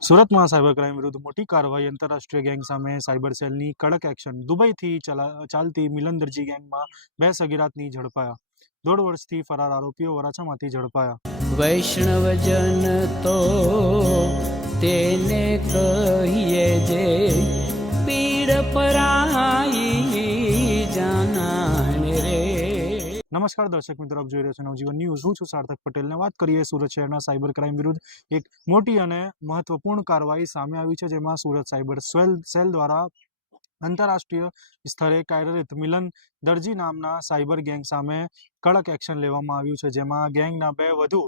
સુરતમાં cyber crime વિરુદ્ધ મોટી કાર્યવાહી આંતરરાષ્ટ્રીય ગેંગ સામે સાયબર સેલની કડક એક્શન દુબઈથી ચાલતી મિલન દરજી ગેંગમાં 2 સગીરાતની ઝડપાયા 1.5 વર્ષથી ફરાર આરોપીઓ વરાછામાંથી ઝડપાયા। વૈષ્ણવજન તો તેને કહીએ જે પીડ પરાઈ જાનાને રે। નમસ્કાર દર્શક મિત્રો, આપ જોઈ રહ્યા છો નવજીવન ન્યૂઝ। હું છું સાર્થક પટેલ ને વાત કરીએ સુરત શહેરના સાયબર ક્રાઇમ વિરુદ્ધ એક મોટી અને મહત્વપૂર્ણ કાર્યવાહી સામે આવી છે, જેમાં સુરત સાયબર સેલ દ્વારા આંતરરાષ્ટ્રીય સ્તરે કાર્યરત મિલન દરજી નામના સાયબર ગેંગ સામે કડક એક્શન લેવામાં આવ્યું છે, જેમાં ગેંગના 2 વધુ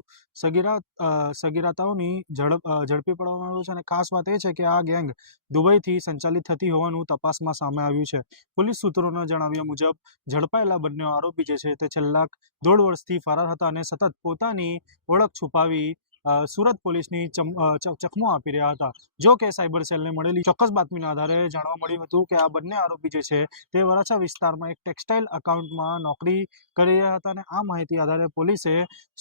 સગીરાતાઓની ઝડપી પાડવામાં આવ્યું છે। અને ખાસ વાત એ છે કે આ ગેંગ દુબઈથી સંચાલિત થતી હોવાનું તપાસમાં સામે આવ્યું છે। પોલીસ સૂત્રોના જણાવ્યા મુજબ ઝડપાયેલા બંને આરોપી જે છે તે છેલ્લા 1.5 વર્ષથી ફરાર હતા અને સતત પોતાની ઓળખ છુપાવી સુરત પોલીસની ચકમો આપી રહ્યા હતા। જો કે સાયબર સેલને મળેલી ચોક્કસ બાતમીના આધારે જાણવા મળ્યું હતું કે આ બંને આરોપી જે છે તે વરાછા વિસ્તારમાં એક ટેક્સટાઇલ એકાઉન્ટમાં નોકરી કરી રહ્યા હતા અને આ માહિતી આધારે પોલીસે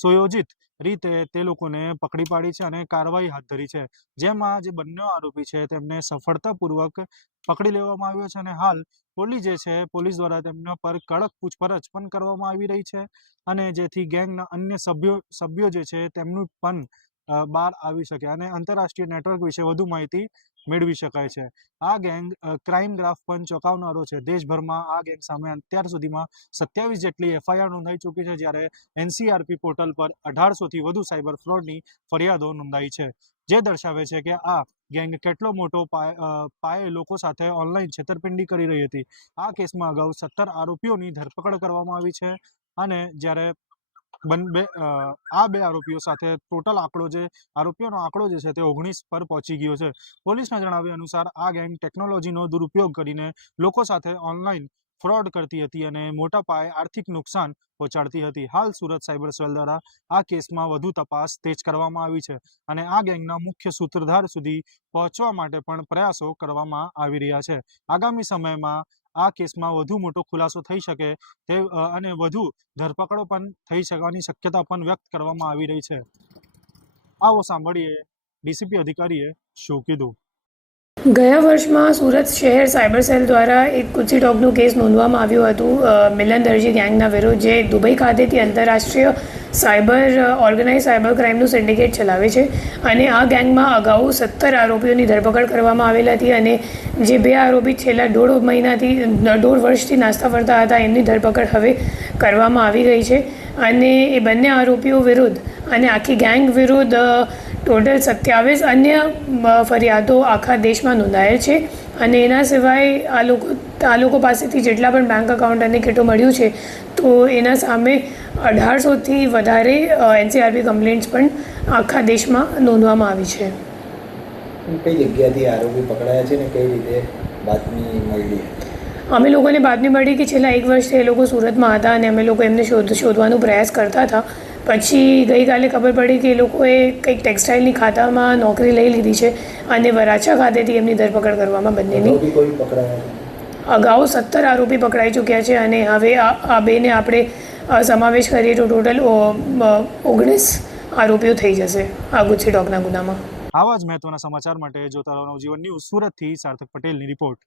સુયોજિત રીતે તે લોકોને પકડી પાડી છે અને કાર્યવાહી હાથ ધરી છે, જેમાં જે બંને આરોપી છે તેમને સફળતાપૂર્વક પકડી લેવામાં આવ્યો છે અને હાલ પોલીસ દ્વારા તેમના પર કડક પૂછપરછ પણ કરવામાં આવી રહી છે અને જેથી ગેંગના અન્ય સભ્યો જે છે તેમનું પણ બહાર આવી શકે અને આંતરરાષ્ટ્રીય નેટવર્ક વિશે વધુ માહિતી મેળવી શકાય છે। આ ગેંગ ક્રાઇમ ગ્રાફ પણ ચોંકાવનારો છે। દેશભરમાં આ ગેંગ સામે અત્યાર સુધીમાં 27 જેટલી FIR નોંધાઈ ચૂકી છે, જ્યારે NCRP પોર્ટલ પર 1800થી વધુ સાયબર ફ્રોડની ફરિયાદો નોંધાઈ છે, જે દર્શાવે છે કે આ ગેંગ કેટલો મોટો પાયે લોકો સાથે ઓનલાઈન છેતરપિંડી કરી રહી હતી। આ કેસમાં અગાઉ 17 આરોપીઓની ધરપકડ કરવામાં આવી છે અને જ્યારે આ 2 આરોપીઓ સાથે ટોટલ આરોપીઓનો આંકડો જે છે તે 19 પર પહોંચી ગયો છે। પોલીસના જણાવ્યા અનુસાર આ ગેંગ ટેકનોલોજીનો દુરુપયોગ કરીને લોકો સાથે ઓનલાઈન ફ્રોડ કરતી હતી અને મોટા પાયે આર્થિક નુકસાન પહોંચાડતી હતી। હાલ સુરત સાયબર સેલ દ્વારા આ કેસમાં વધુ તપાસ તેજ કરવામાં આવી છે અને આ ગેંગના મુખ્ય સૂત્રધાર સુધી પહોંચવા માટે પણ પ્રયાસો કરવામાં આવી રહ્યા છે। આગામી સમયમાં આ કેસમાં વધુ મોટો ખુલાસો થઈ શકે તે અને વધુ ધરપકડો પણ થઈ શકવાની શક્યતા પણ વ્યક્ત કરવામાં આવી રહી છે। આવો સાંભળીએ ડીસીપી અધિકારીએ શું કીધું। ગયા વર્ષમાં સુરત શહેર સાયબર સેલ દ્વારા એક કુચી ડોગનું કેસ નોંધવામાં આવ્યું હતું મિલન દરજી ગેંગના વિરુદ્ધ, જે દુબઈ ખાતેથી આંતરરાષ્ટ્રીય ઓર્ગેનાઇઝ સાયબર ક્રાઇમનું સિન્ડિકેટ ચલાવે છે અને આ ગેંગમાં અગાઉ 17 આરોપીઓની ધરપકડ કરવામાં આવેલ હતી અને જે 2 આરોપી છેલ્લા 1.5 વર્ષથી નાસ્તા ફરતા હતા એમની ધરપકડ હવે કરવામાં આવી ગઈ છે અને એ બંને આરોપીઓ વિરુદ્ધ અને આખી ગેંગ વિરુદ્ધ ટોટલ 27 અન્ય ફરિયાદો આખા દેશમાં નોંધાયેલ છે અને એના સિવાય આ લોકો પાસેથી જેટલા પણ બેંક એકાઉન્ટ અને કિટો મળ્યું છે તો એના સામે 1800થી વધારે NCRP કમ્પ્લેન્ટ્સ પણ આખા દેશમાં નોંધવામાં આવી છે। કઈ જગ્યાથી આરોપી પકડાયા છે ને કઈ રીતે બાતમી મળી? અમે લોકોને બાતમી મળી કે છેલ્લા 1 વર્ષથી એ લોકો સુરતમાં હતા અને અમે લોકો એમને શોધવાનો પ્રયાસ કરતા હતા। પછી ગઈકાલે ખબર પડી કે એ લોકોએ કંઈક ટેક્સટાઇલની ખાતામાં નોકરી લઈ લીધી છે અને વરાછા ખાતેથી એમની ધરપકડ કરવામાં બંનેની અગાઉ 17 આરોપી પકડાઈ ચૂક્યા છે અને હવે આ બેને આપણે સમાવેશ કરીએ તો ટોટલ 19 આરોપીઓ થઈ જશે આ ગુચ્છી ડોગના ગુનામાં। આવા જ મહત્વના સમાચાર માટે જોતા રહો નવજીવન ન્યૂઝ। સુરતથી સાર્થક પટેલની રિપોર્ટ।